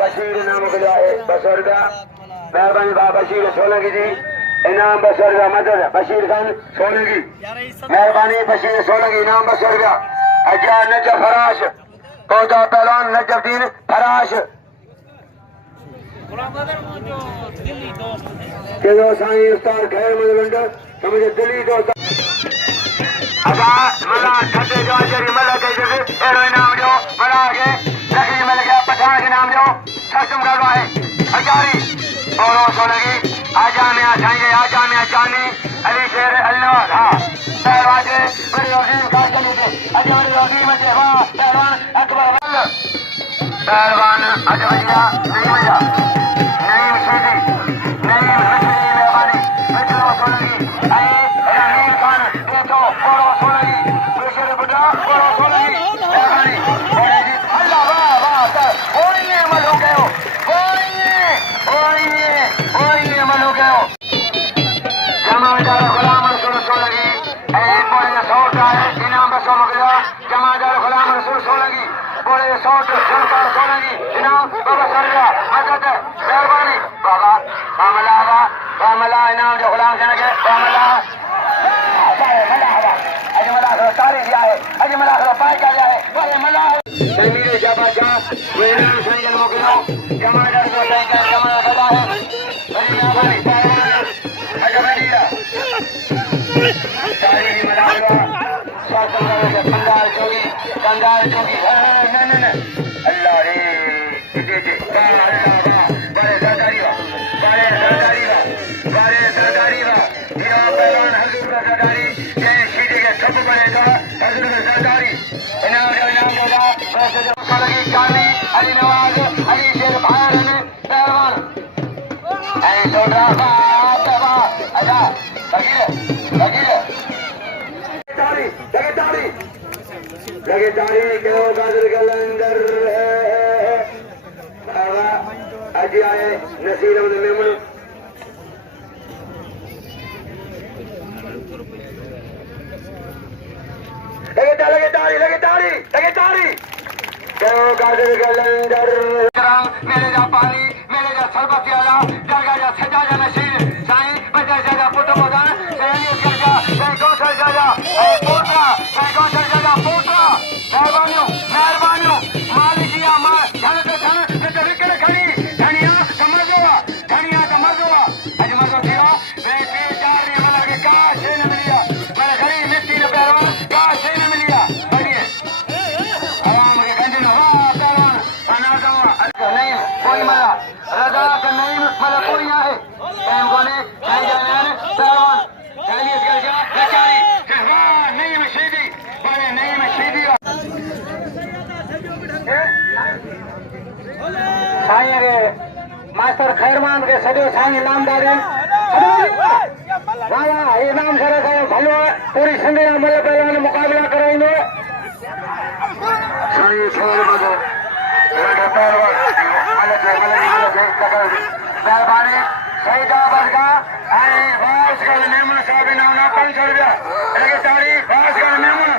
बशीर नाम को है बसरगा मेहरबानी बाबा बशीर सोलंकी जी इनाम बसरगा मदद बशीर खान सोलंकी मेहरबानी बशीर सोलंकी इनाम बसरगा अजा नजफ फराश पौधा पहलवान नजफदीन फराश केदो साईं उस्ताद खैर मदवंड समझे दिल्ली दोस्त अगा मला ठटे जो जरी मला के जैसे एरो इनाम जो बड़ा के लकड़ी में लगा पठान के नाम जो सक्षम करवा है हजारी और सोलंकी आजा में आएंगे आजा में जानी अली शेर अल्लाह हां पहलवान बड़ी वजीर का चले अजय बड़ी वजीर में वाह पहलवान अकबर वल्ल पहलवान अजमैया नहीं मजा नहीं सीधी नहीं मेहरबानी मित्रों सोलंकी आई नील खान देखो बोलो सोलंकी बेशर बड़ा बोलो सोलंकी मेहरबानी अल्लाह वाह वाह ओए मलो गयो ओए मलो गयो जमादार गुलाम रसूल सोलंकी ए बोले 100 का है इनाम बसो मगला जमादार गुलाम रसूल सोलंकी बोले 100 सरकार सोलंकी इनाम बाबा सरगा मदद मेहरबानी बाबा मामला इनाम जो गुलाम जन के मामला अज मलाखरो तारी दिया है अज मलाखरो पाई का दिया है बोले मला मेरे जाबा जा मेरे संजन मोगलो जमादार को देंगे जमा बड़ा है बड़ी मेहरबानी अज बड़ीला तारी मलाखरो शासन के पंडाल जोगी न अल्लाह रे दे अल्लाह बड़े सरदारी वा ये पहलवान हजूर का सरदारी ये सीधे के सब बनेगा हजूर का सरदारी इनाम होगा वैसे जो सोलंकी काली अली नवाज अली शेर भाई ने पहलवान ऐ छोटा बाबा आजा लगी लगे तारी क्यों गाजर के अंदर बाबा आज आए नसीर अहमद मेमन लगे तारी क्यों गाजर के अंदर मेरे जा पानी मेरे जा सरबत आला जरगा जा सजा जा नसीर साईं बजा जा पुट मगन सहेलियत कर जा साईं गौसर जा पोता साईं गौसर जा पोता मेहरबानियों मालिकिया मां धन ते विकड़ खड़ी धनिया समझो अज मजो थियो बेटी चार ने वाला के का से न मिलिया पर खड़ी मिट्टी ने पहलवान का से न मिलिया बढ़िए आवाम के गंजन वाह पहलवान अनाजो नहीं कोई मला रजा का नहीं मला कोई है टाइम कोने नहीं जाने पहलवान सहेलियत कर जा बेचारी वाह नहीं मशीदी बड़े नहीं मशीदी साईं रे मास्टर खैरमान के सॼो साईं इनाम ॾाढनि वाह इनाम सर भलो पूरी सिंध जा मल पहलवान मुक़ाबला कराईंदो साईं मेहरबानी सईदाबाद का ऐं वास कर मेमन साहब इनाम 500 रुपया लगे ताड़ी वास कर मेमन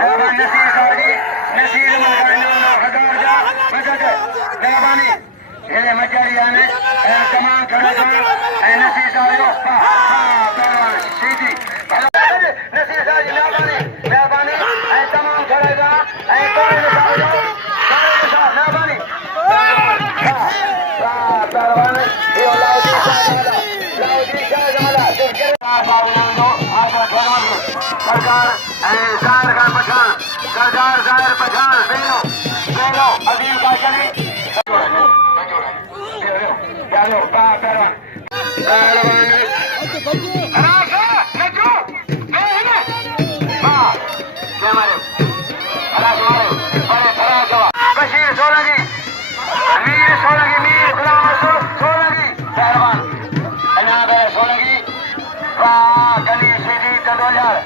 मेहरबानी नसीर साहब जी नसीर हजार जा मदद मेहरबानी ये मचारी आने तमाम खड़े नसीर साहब पहलवान सीधी नसीर साहब जी मेहरबानी तमाम खड़े मेहरबानी पहलवान सरकार जाहिर पठान बेलो अजीम का चले चलो बा पहलवान राजा नजू वाह जय मारे बड़े फराज बशीर सोलंकी मीर सोलंकी मीर गुलाम सोलंकी पहलवान अना बड़े सोलंकी वाह गली सीधी दंडोजार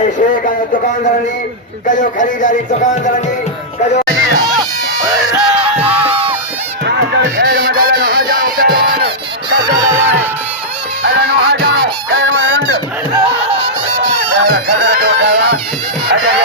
ऐसे कयो दुकानदारनी कयो खरीदारी दुकानदारनी कयो खैर मदल न जाओ पहलवान कसो लगाए अला न जाओ खैर में रंड खदर तो डाला अजय